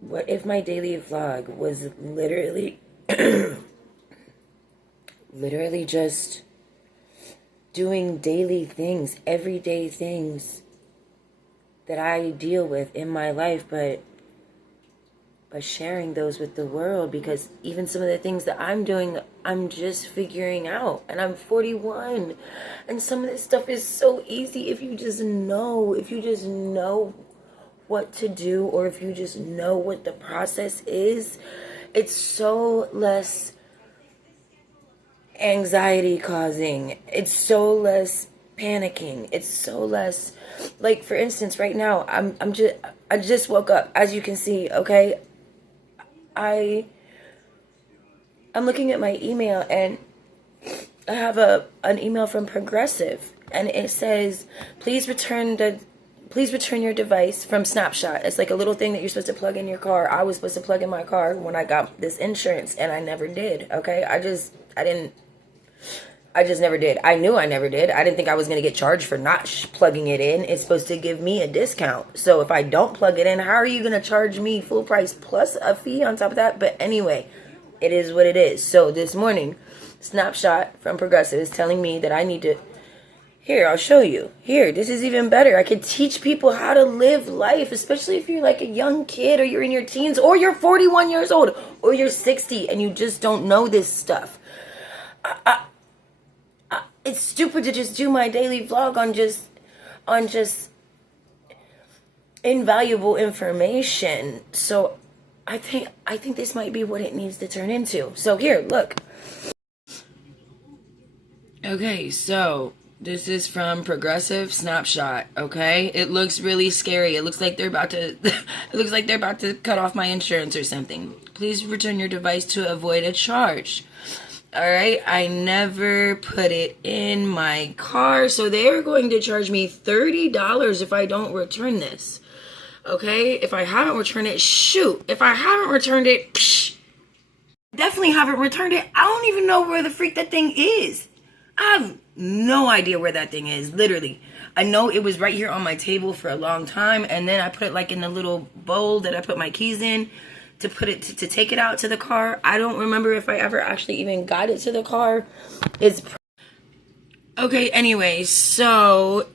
What if my daily vlog was literally, literally just doing daily things, everyday things that I deal with in my life, but sharing those with the world, because even some of the things that I'm doing, I'm just figuring out, and I'm 41, and some of this stuff is so easy if you just know what to do, or if you just know what the process is. It's so less anxiety causing, it's so less panicking, it's so less, like, for instance, right now I just woke up, as you can see. Okay, I'm looking at my email, and I have an email from Progressive, and it says, please return your device from Snapshot. It's like a little thing that you're supposed to plug in your car. I was supposed to plug in my car when I got this insurance, and I never did. Okay, I just never did. I knew I never did. I didn't think I was going to get charged for not plugging it in. It's supposed to give me a discount. So if I don't plug it in, how are you going to charge me full price plus a fee on top of that? But anyway, it is what it is. So this morning, Snapshot from Progressive is telling me that I need to... Here, I'll show you. Here, this is even better. I could teach people how to live life, especially if you're like a young kid, or you're in your teens, or you're 41 years old, or you're 60, and you just don't know this stuff. It's stupid to just do my daily vlog on just invaluable information. So I think this might be what it needs to turn into. So here, look. Okay, so this is from Progressive Snapshot. Okay, it looks really scary. It looks like they're about to it looks like they're about to cut off my insurance or something. Please return your device to avoid a charge. Alright, I never put it in my car, so they're going to charge me $30 if I don't return this. Okay, if I haven't returned it, shoot. If I haven't returned it, definitely haven't returned it. I don't even know where the freak that thing is. I have no idea where that thing is, literally. I know it was right here on my table for a long time, and then I put it like in the little bowl that I put my keys in to put it to take it out to the car. I don't remember if I ever actually even got it to the car. Okay, anyway, so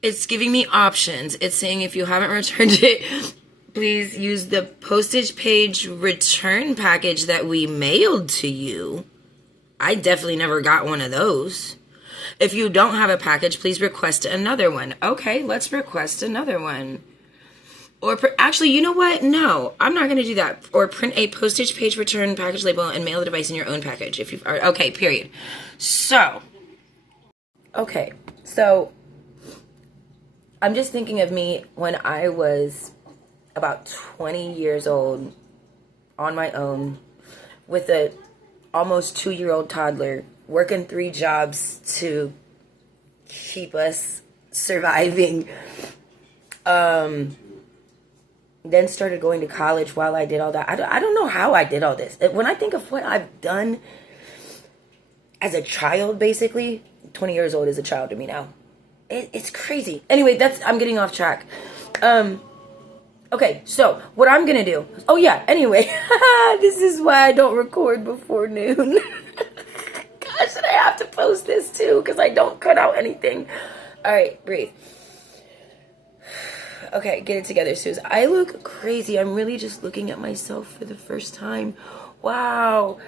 it's giving me options. It's saying if you haven't returned it, please use the postage page return package that we mailed to you. I definitely never got one of those. If you don't have a package, please request another one. Okay, let's request another one. Or actually, you know what? No, I'm not going to do that. Or print a postage page return package label and mail the device in your own package. If you've okay, period. So, okay, so I'm just thinking of me when I was about 20 years old, on my own, with a almost 2-year-old toddler, working 3 jobs to keep us surviving. Then started going to college while I did all that. I don't know how I did all this. When I think of what I've done as a child, basically, 20 years old is a child to me now. It's crazy. Anyway, I'm getting off track. Okay, so what I'm gonna do. Oh yeah, anyway, this is why I don't record before noon. Gosh, and I have to post this too, because I don't cut out anything. Alright, breathe. Okay, get it together, Suze. I look crazy. I'm really just looking at myself for the first time. Wow.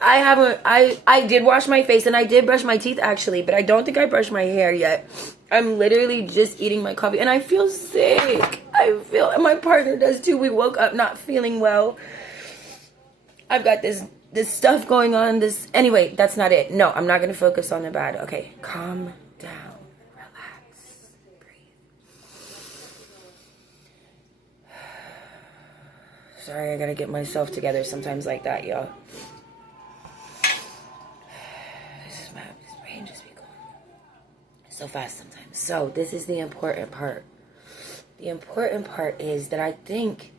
I did wash my face, and I did brush my teeth, actually, but I don't think I brushed my hair yet. I'm literally just eating my coffee, and I feel sick. And my partner does too. We woke up not feeling well. I've got this stuff going on. Anyway, that's not it. No, I'm not going to focus on the bad. Okay, calm down. Sorry, I gotta get myself together sometimes like that, y'all. This brain just be going so fast sometimes. So, this is the important part. The important part is that I think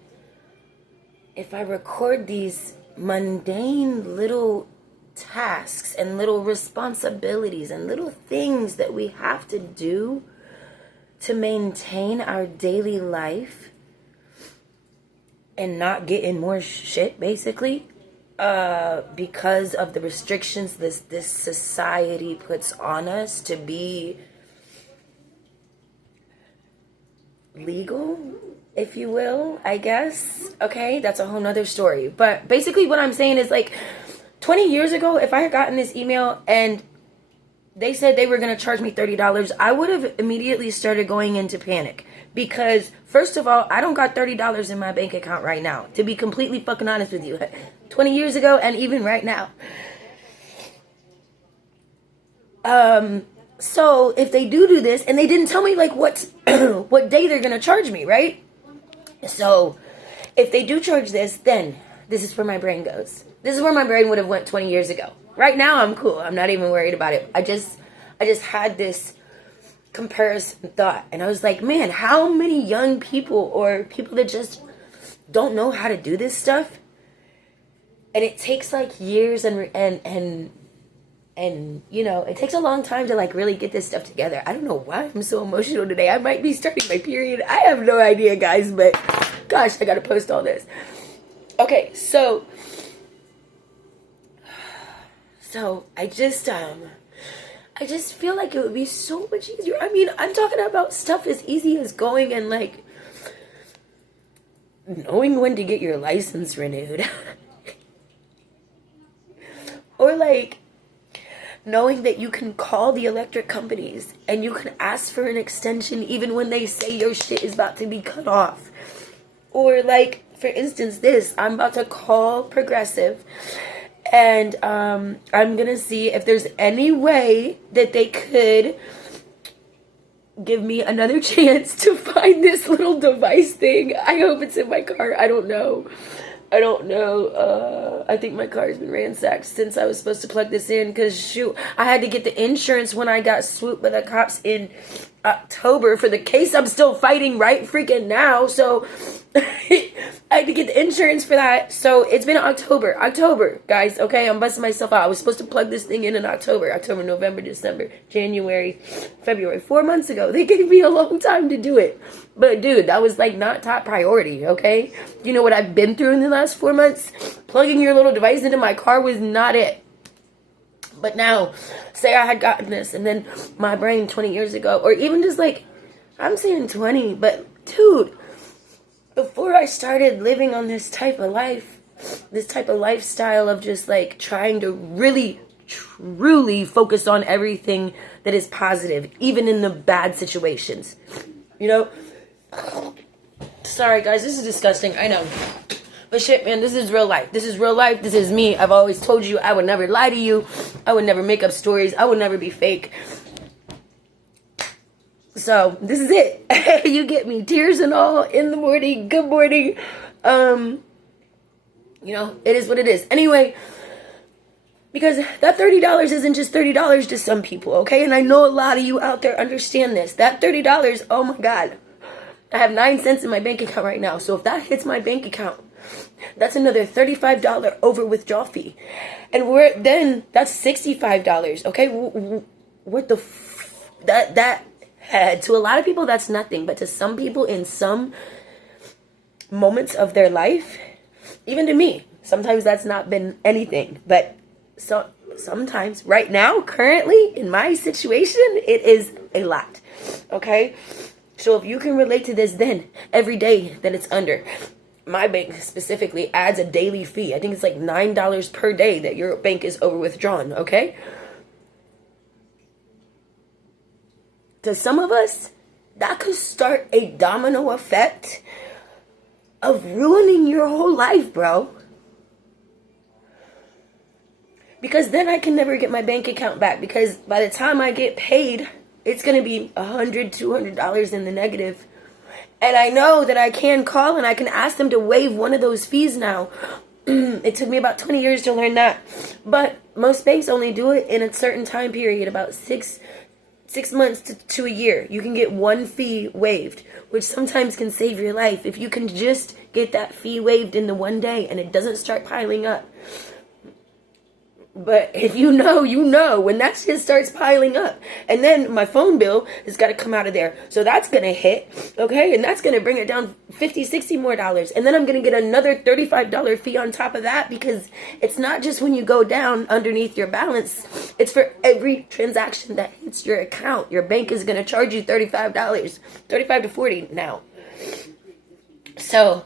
if I record these mundane little tasks and little responsibilities and little things that we have to do to maintain our daily life, and not getting more shit, basically, because of the restrictions this society puts on us to be legal, if you will, I guess. Okay, that's a whole nother story. But basically what I'm saying is, like, 20 years ago, if I had gotten this email and they said they were going to charge me $30, I would have immediately started going into panic. Because, first of all, I don't got $30 in my bank account right now. To be completely fucking honest with you. 20 years ago and even right now. So, if they do this, and they didn't tell me, like, what day they're going to charge me, right? So, if they do charge this, then this is where my brain goes. This is where my brain would have went 20 years ago. Right now, I'm cool. I'm not even worried about it. I just had this comparison thought. And I was like, man, how many young people or people that just don't know how to do this stuff? And it takes, like, years and you know, it takes a long time to, like, really get this stuff together. I don't know why I'm so emotional today. I might be starting my period. I have no idea, guys, but gosh, I gotta post all this. Okay, so I just feel like it would be so much easier. I mean, I'm talking about stuff as easy as going and, like, knowing when to get your license renewed. Or, like, knowing that you can call the electric companies and you can ask for an extension even when they say your shit is about to be cut off. Or, like, for instance, I'm about to call Progressive, and I'm gonna see if there's any way that they could give me another chance to find this little device thing. I hope it's in my car. I don't know. I think my car has been ransacked since I was supposed to plug this in, because shoot, I had to get the insurance when I got swooped by the cops in October for the case I'm still fighting right freaking now. So I had to get the insurance for that. So it's been October, guys. Okay, I'm busting myself out. I was supposed to plug this thing in October, November, December, January, February. 4 months ago. They gave me a long time to do it. But dude, that was, like, not top priority, okay? You know what I've been through in the last 4 months? Plugging your little device into my car was not it. But now, say I had gotten this, and then my brain 20 years ago, or even just, like, I'm saying 20, but dude, before I started living on this type of life, this type of lifestyle of just, like, trying to really, truly focus on everything that is positive, even in the bad situations, you know? Sorry, guys, this is disgusting, I know. But shit, man, this is real life. This is real life. This is me. I've always told you I would never lie to you. I would never make up stories. I would never be fake. So, this is it. You get me. Tears and all in the morning. Good morning. You know, it is what it is. Anyway, because that $30 isn't just $30 to some people, okay? And I know a lot of you out there understand this. That $30, oh my God. I have 9 cents in my bank account right now. So if that hits my bank account, that's another $35 over withdrawal fee. And that's $65, okay? What the that to a lot of people, that's nothing. But to some people, in some moments of their life, even to me, sometimes that's not been anything. But sometimes, right now, currently, in my situation, it is a lot, okay? So if you can relate to this, then every day that it's under, my bank specifically adds a daily fee. I think it's like $9 per day that your bank is over withdrawn, okay? To some of us, that could start a domino effect of ruining your whole life, bro. Because then I can never get my bank account back, because by the time I get paid, it's going to be $100, $200 in the negative. And I know that I can call and I can ask them to waive one of those fees now. It took me about 20 years to learn that. But most banks only do it in a certain time period, about six months to a year. You can get one fee waived, which sometimes can save your life. If you can just get that fee waived in the one day and it doesn't start piling up. But if you know, when that shit starts piling up. And then my phone bill has got to come out of there. So that's going to hit, okay? And that's going to bring it down $50, $60 more. And then I'm going to get another $35 fee on top of that, because it's not just when you go down underneath your balance. It's for every transaction that hits your account. Your bank is going to charge you $35, $35 to $40 now. So,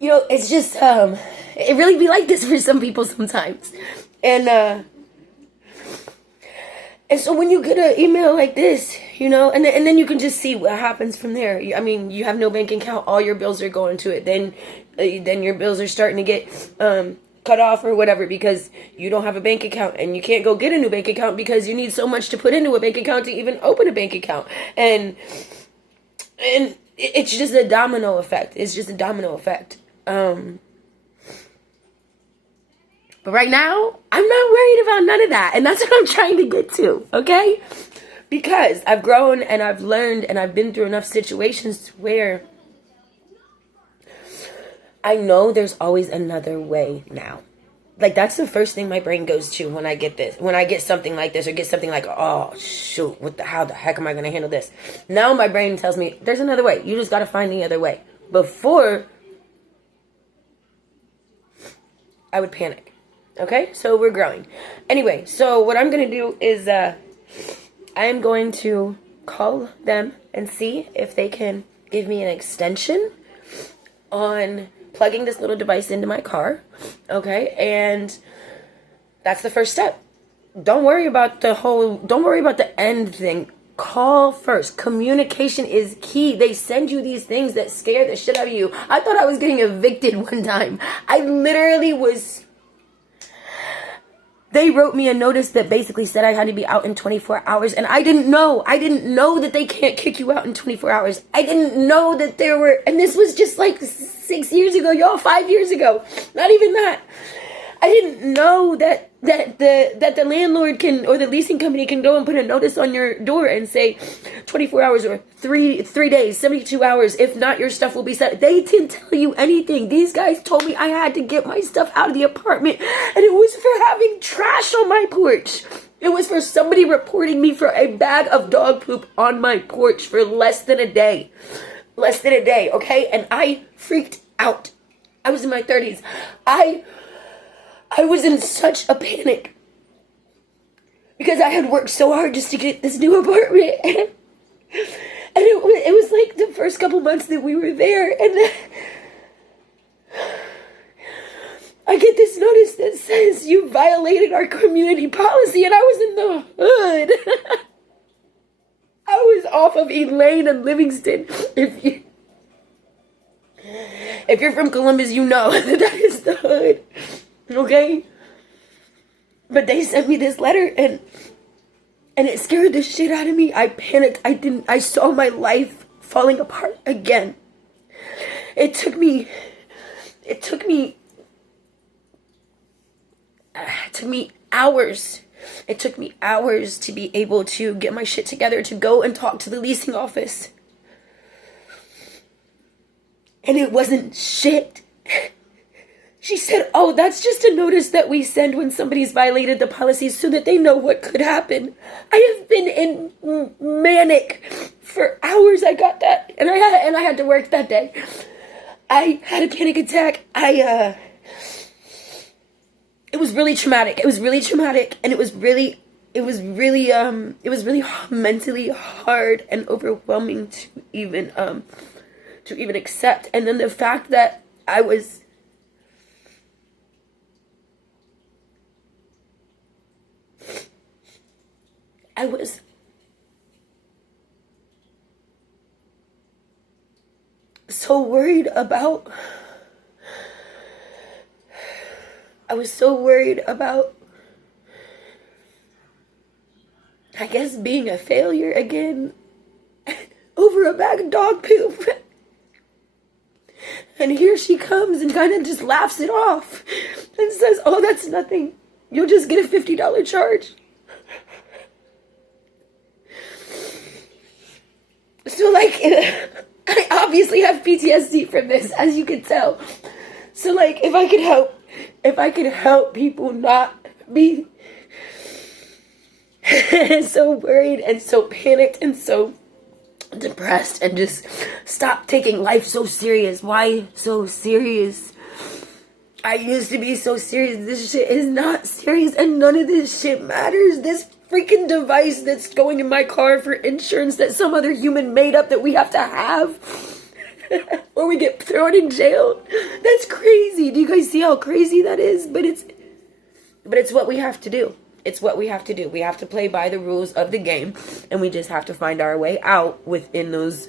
you know, it's just, it really be like this for some people sometimes. And so when you get an email like this, you know, and then you can just see what happens from there. I mean, you have no bank account, all your bills are going to it. Then your bills are starting to get cut off or whatever, because you don't have a bank account, and you can't go get a new bank account because you need so much to put into a bank account to even open a bank account. And it's just a domino effect. It's just a domino effect. But right now, I'm not worried about none of that. And that's what I'm trying to get to, okay? Because I've grown and I've learned and I've been through enough situations where I know there's always another way now. Like, that's the first thing my brain goes to when I get this. When I get something like this, or get something like, oh, shoot, how the heck am I going to handle this? Now my brain tells me, there's another way. You just got to find the other way. Before, I would panic. Okay, so we're growing. Anyway, so what I'm going to do is I am going to call them and see if they can give me an extension on plugging this little device into my car. Okay, and that's the first step. Don't worry about the end thing. Call first. Communication is key. They send you these things that scare the shit out of you. I thought I was getting evicted one time. I literally was... They wrote me a notice that basically said I had to be out in 24 hours. And I didn't know. I didn't know that they can't kick you out in 24 hours. I didn't know that there were... And this was just like 6 years ago, y'all. 5 years ago. Not even that. I didn't know that the landlord can, or the leasing company can go and put a notice on your door and say 24 hours or 3 days, 72 hours. If not, your stuff will be set. They didn't tell you anything. These guys told me I had to get my stuff out of the apartment, and it was for having trash on my porch. It was for somebody reporting me for a bag of dog poop on my porch for less than a day. Less than a day, okay? And I freaked out. I was in my 30s. I was in such a panic because I had worked so hard just to get this new apartment. And it was like the first couple months that we were there, and then I get this notice that says you violated our community policy, and I was in the hood. I was off of Elaine and Livingston. If you're from Columbus, you know that is the hood. Okay? But they sent me this letter, and it scared the shit out of me. I panicked. I saw my life falling apart again. It took me hours. It took me hours to be able to get my shit together to go and talk to the leasing office. And it wasn't shit. She said, oh, that's just a notice that we send when somebody's violated the policies so that they know what could happen. I have been in manic for hours. I got that. And I had to work that day. I had a panic attack. It was really traumatic. It was really traumatic. And it was really mentally hard and overwhelming to even accept. And then the fact that I was so worried about, I guess, being a failure again over a bag of dog poop. And here she comes and kind of just laughs it off and says, oh, that's nothing. You'll just get a $50 charge. So, like, I obviously have PTSD from this, as you can tell. So, like, if I could help people not be so worried and so panicked and so depressed and just stop taking life so serious. Why so serious? I used to be so serious. This shit is not serious and none of this shit matters. This freaking device that's going in my car for insurance that some other human made up that we have to have or we get thrown in jail. That's crazy. Do you guys see how crazy that is? But it's what we have to do. It's what we have to do. We have to play by the rules of the game, and we just have to find our way out within those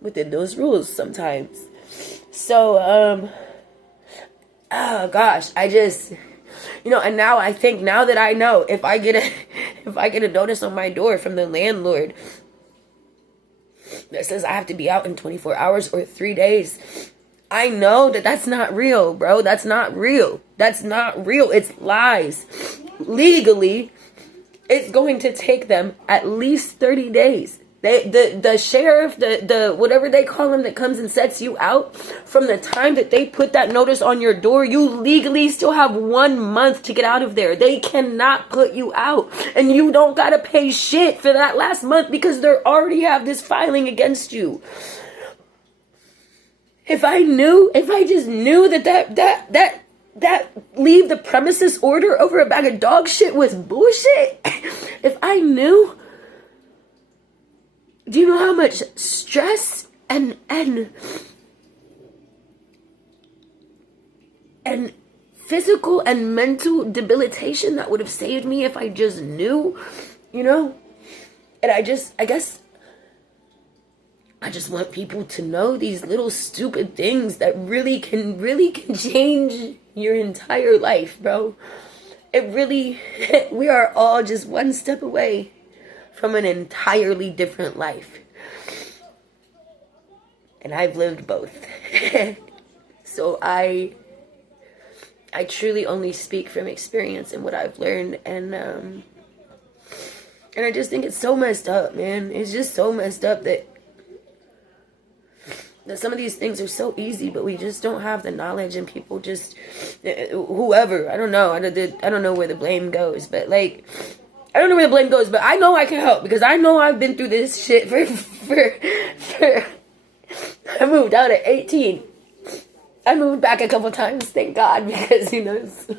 rules sometimes. So, oh gosh, I just, and now I think, now that I know, if I get a notice on my door from the landlord that says I have to be out in 24 hours or 3 days, I know that that's not real, bro. That's not real. That's not real. It's lies. Legally, it's going to take them at least 30 days. The sheriff, the whatever they call him that comes and sets you out, from the time that they put that notice on your door, you legally still have 1 month to get out of there. They cannot put you out. And you don't gotta pay shit for that last month because they already have this filing against you. If I just knew that leave the premises order over a bag of dog shit was bullshit. If I knew, do you know how much stress and physical and mental debilitation that would have saved me if I just knew, And I guess I just want people to know these little stupid things that really can change your entire life, bro. We are all just one step away from an entirely different life. And I've lived both. So I truly only speak from experience and what I've learned, and I just think it's so messed up, man. It's just so messed up that some of these things are so easy, but we just don't have the knowledge, and people just, whoever, I don't know where the blame goes, but I don't know where the blame goes, but I know I can help, because I know I've been through this shit for I moved out at 18. I moved back a couple times, thank God, because who knows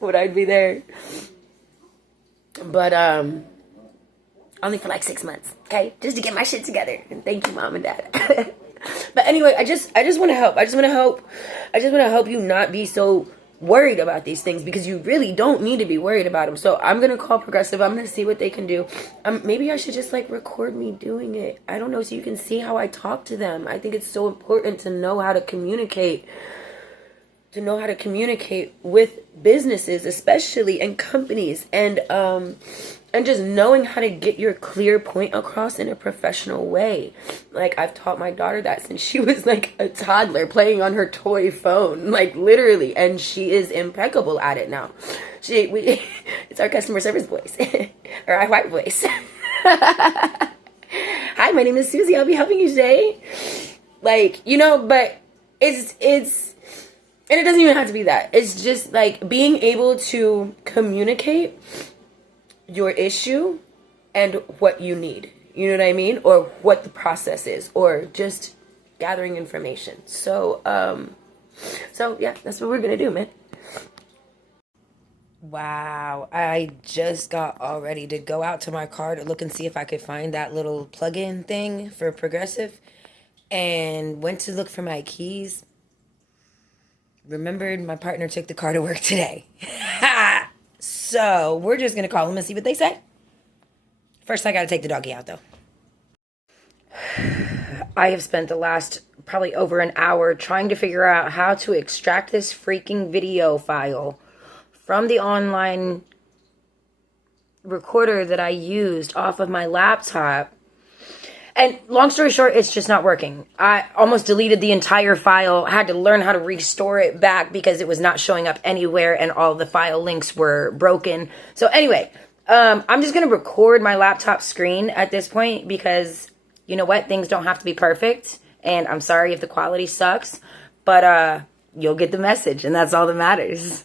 would I'd be there. But only for 6 months, okay, just to get my shit together. And thank you, Mom and Dad. But anyway, I just want to help. I just want to help you not be so worried about these things, because you really don't need to be worried about them. So I'm gonna call Progressive. I'm gonna see what they can do. Maybe I should just record me doing it. I don't know, so you can see how I talk to them. I think it's so important to know how to communicate. With businesses, especially, and companies, and just knowing how to get your clear point across in a professional way. I've taught my daughter that since she was a toddler, playing on her toy phone, literally, and she is impeccable at it now. It's our customer service voice, or our white voice. Hi, my name is Susie. I'll be helping you today. But it's. And it doesn't even have to be that. It's just being able to communicate your issue and what you need. You know what I mean? Or what the process is. Or just gathering information. So yeah, that's what we're going to do, man. Wow. I just got all ready to go out to my car to look and see if I could find that little plug-in thing for Progressive. And went to look for my keys. Remembered my partner took the car to work today. So we're just going to call them and see what they say. First, I got to take the doggy out, though. I have spent the last probably over an hour trying to figure out how to extract this freaking video file from the online recorder that I used off of my laptop. And long story short, it's just not working. I almost deleted the entire file, had to learn how to restore it back because it was not showing up anywhere and all the file links were broken. So anyway, I'm just going to record my laptop screen at this point because, you know what, things don't have to be perfect. And I'm sorry if the quality sucks, but you'll get the message and that's all that matters.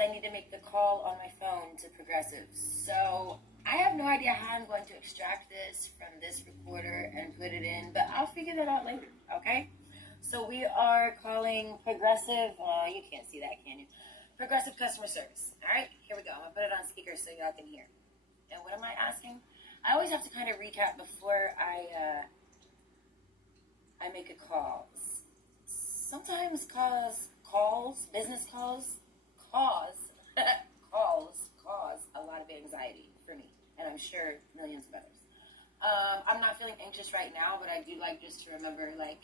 I need to make the call on my phone to Progressive. So I have no idea how I'm going to extract this from this recorder and put it in, but I'll figure that out later, okay? So we are calling Progressive. You can't see that, can you? Progressive customer service. All right, here we go. I'm going to put it on speaker so y'all can hear. And what am I asking? I always have to kind of recap before I make a call. Sometimes business calls, cause a lot of anxiety for me, and I'm sure millions of others. I'm not feeling anxious right now, but I do like just to remember, like,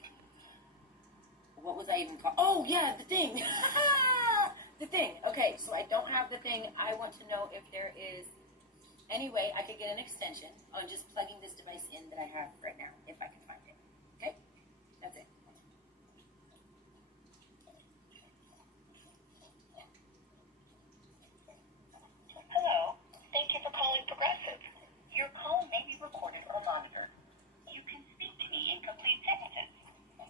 what was I even called? Oh, yeah, the thing. The thing. Okay, so I don't have the thing. I want to know if there is any way I could get an extension on just plugging this device in that I have right now, if I can find it. Okay? That's it. Hello. Thank you for calling Progressive. Your call may be recorded or monitored. You can speak to me in complete sentences.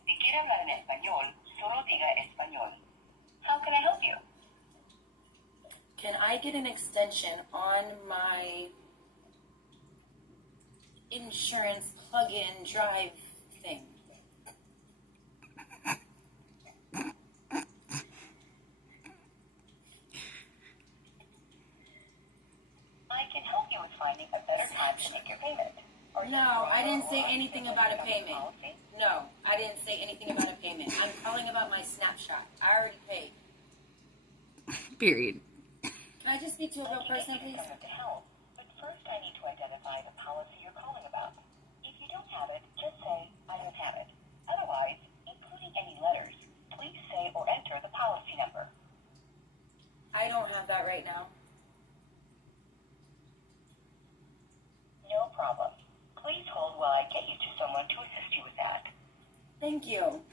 Si quiere hablar en español, solo diga español. How can I help you? Can I get an extension on my insurance plug-in drive thing? I can help you with finding a better time to make your payment. No, I didn't say anything about a payment. No, I didn't say anything about a payment. I'm calling about my snapshot. I already paid. Period. Can I just speak to a real person, please? To help, but first I need to identify the policy you're calling about. If you don't have it, just say, I don't have it. Otherwise, including any letters, please say or enter the policy number. I don't have that right now. No problem. Please hold while I get you to someone to assist you with that. Thank you.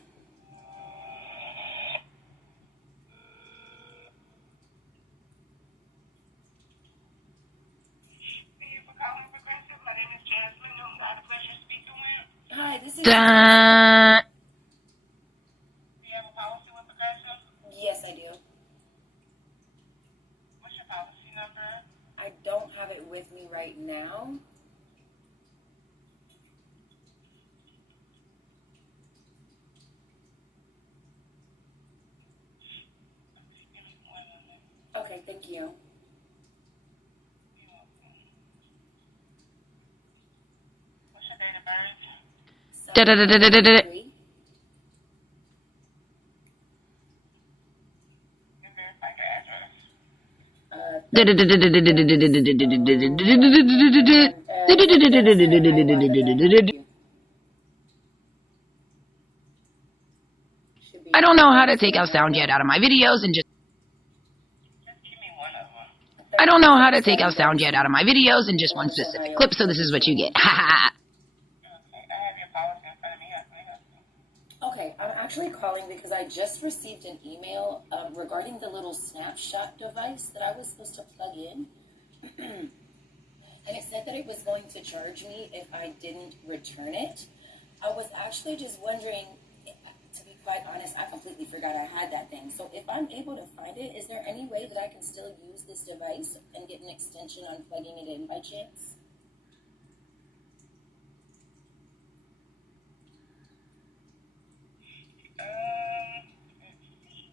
Hi, this is... Da- Do you have a policy with Progressive? Yes, I do. What's your policy number? I don't have it with me right now. Okay, thank you. What's your date of birth? Da-da-da-da-da-da-da. You verified your address. I don't know how to take out sound yet out of my videos and just Just give me one of them. I don't know how to take out sound yet out of my videos in just one specific clip, so this is what you get. Ha ha. Okay, I have your policy in front of me. Okay, I'm actually calling because I just received an email regarding the little snapshot device that I was supposed to plug in. And it said that it was going to charge me if I didn't return it. I was actually just wondering, to be quite honest, I completely forgot I had that thing. So if I'm able to find it, is there any way that I can still use this device and get an extension on plugging it in by chance? Let's see.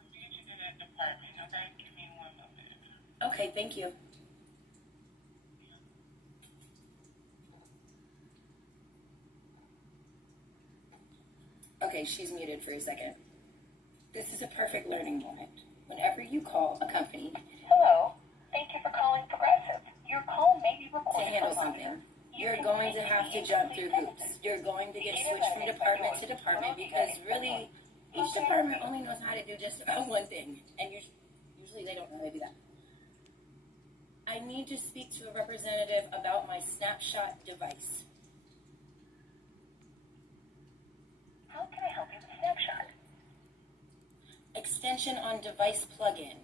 I'll get you to that department, okay? Give me one moment. Okay, thank you. Okay, she's muted for a second. This is a perfect learning moment. Whenever you call a company Hello. Thank you for calling Progressive. Your call may be to recorded. handle something, you're going to have to jump through hoops. You're going to get switched from department to department because really, each department only knows how to do just about one thing. And usually they don't know how to do that. I need to speak to a representative about my snapshot device. How can I help you with Snapshot? Extension on device plug-in.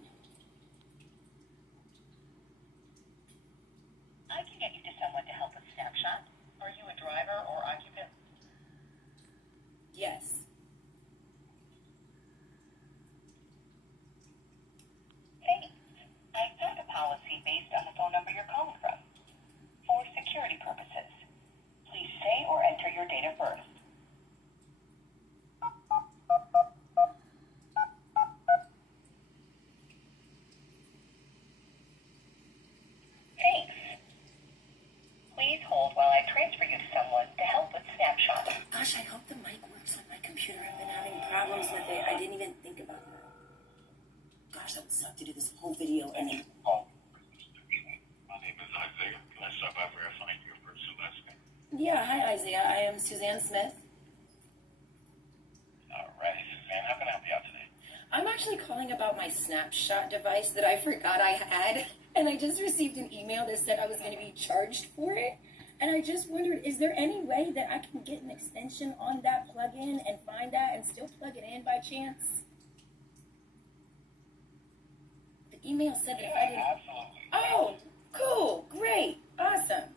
Thank you for calling. My name is Isaiah. Can I stop by verifying your first and last name? Yeah, hi Isaiah. I am Suzanne Smith. All right, Suzanne, how can I help you out today? I'm actually calling about my snapshot device that I forgot I had, and I just received an email that said I was going to be charged for it. And I just wondered, is there any way that I can get an extension on that plugin and find that and still plug it in by chance? The email said that if I didn't... Absolutely. Oh, cool, great, awesome.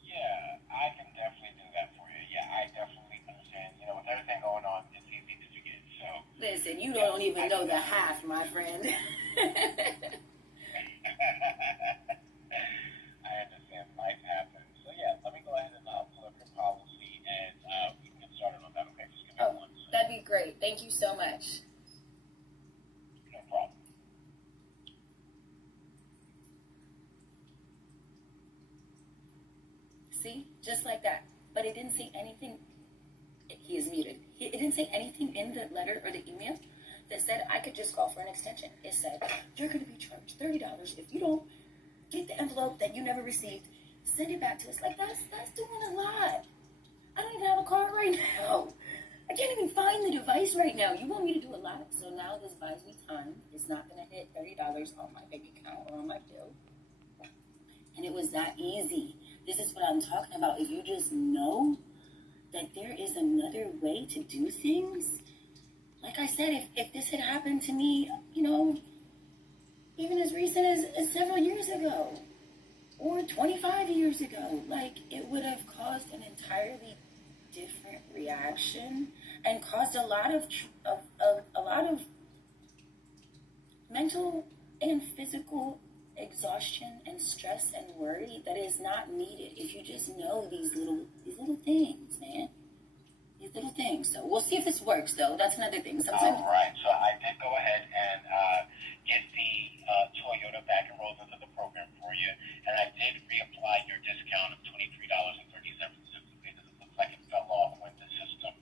Yeah, I can definitely do that for you. Yeah, I definitely understand. You know, with everything going on, it's easy to forget. So Listen, you don't even know the half, my friend. I understand life happens. So yeah, let me go ahead and pull up your policy and we can get started on that. Okay, just give me Oh, 1 second. that'd be great. Thank you so much. No problem. See? Just like that. But it didn't say anything. He is muted. It didn't say anything in the letter or the email that said I could just call for an extension. It said, you're going to be charged $30 if you don't get the envelope that you never received. Send it back to us. Like, that's doing a lot. I don't even have a car right now. I can't even find the device right now. You want me to do a lot? So now this buys me time. It's not going to hit $30 on my bank account or on my bill. And it was that easy. This is what I'm talking about. If you just know that there is another way to do things. Like I said, if this had happened to me, you know, even as recent as several years ago or 25 years ago, like it would have caused an entirely different reaction and caused a lot of mental and physical exhaustion and stress and worry that is not needed if you just know these little things, man. These little things. So we'll see if this works, though. That's another thing. Sometimes. All right. So I did go ahead and get the Toyota back enrolled into the program for you, and I did reapply your discount of $23.37 because it looks like it fell off when the system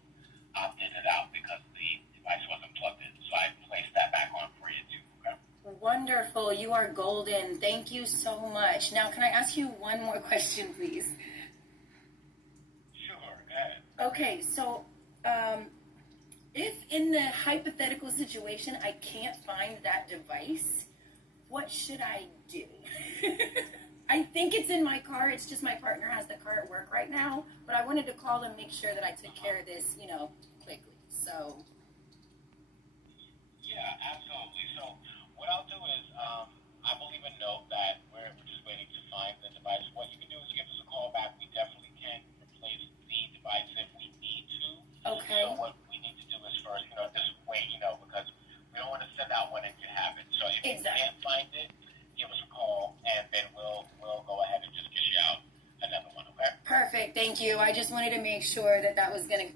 opted it out because the device wasn't plugged in. So I placed that back on for you too. Okay. Wonderful. You are golden. Thank you so much. Now, can I ask you one more question, please? Sure. Go ahead. Okay, so if in the hypothetical situation I can't find that device, what should I do? I think it's in my car. It's just my partner has the car at work right now, but I wanted to call and make sure that I took care of this, you know, quickly. So. Yeah, absolutely. So what I'll do is I will leave a note that we're just waiting to find the device. What you can do is give us a call back. We definitely can replace the device if we need to. Okay. So what we need to do is first, just wait, because we don't want to send out when it can happen. So if you can't find it, give us a call, and then we'll go ahead and just get you out another one, okay? Perfect, thank you. I just wanted to make sure that was gonna,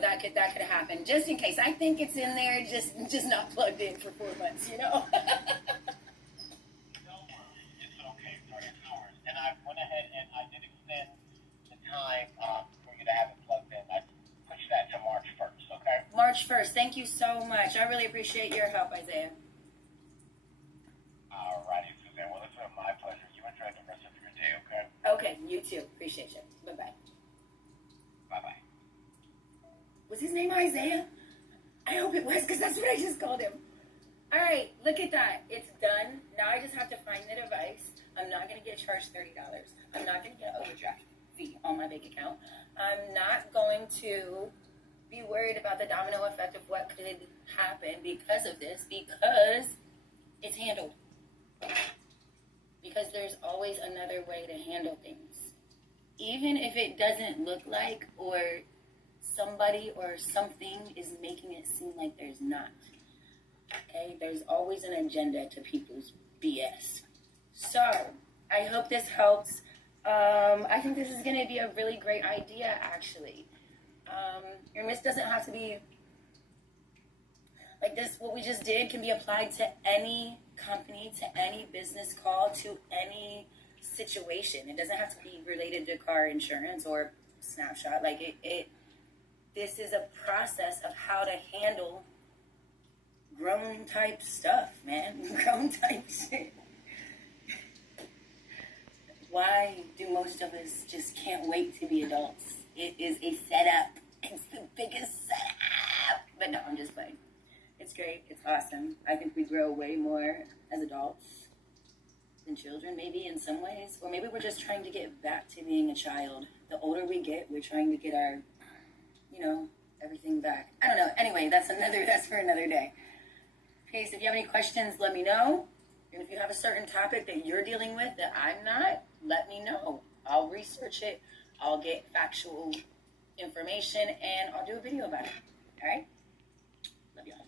that could happen, just in case. I think it's in there, just not plugged in for 4 months, No worries, it's okay, it's no worries. And I went ahead and I did extend the time for you to have it plugged in. I pushed that to March 1st, okay? March 1st, thank you so much. I really appreciate your help, Isaiah. All righty, Suzanne. Well, it's been my pleasure. You enjoy the rest of your day, okay? Okay, you too. Appreciate you. Bye-bye. Bye-bye. Was his name Isaiah? I hope it was, because that's what I just called him. All right, look at that. It's done. Now I just have to find the device. I'm not going to get charged $30. I'm not going to get an overdraft fee on my bank account. I'm not going to be worried about the domino effect of what could happen because of this, because it's handled. Because there's always another way to handle things. Even if it doesn't look like, or somebody or something is making it seem like there's not. Okay? There's always an agenda to people's BS. So, I hope this helps. I think this is going to be a really great idea, actually. And this doesn't have to be like this. What we just did can be applied to any company, to any business call, to any situation. It doesn't have to be related to car insurance or snapshot. Like this is a process of how to handle grown type stuff, man. Grown type shit. Why do most of us just can't wait to be adults? It is a setup. It's the biggest setup. But no, I'm just playing. It's great. It's awesome. I think we grow way more as adults than children, maybe in some ways. Or maybe we're just trying to get back to being a child. The older we get, we're trying to get our, everything back. I don't know. Anyway, that's for another day. Peace. If you have any questions, let me know. And if you have a certain topic that you're dealing with that I'm not, let me know. I'll research it. I'll get factual information, and I'll do a video about it. All right? Love y'all.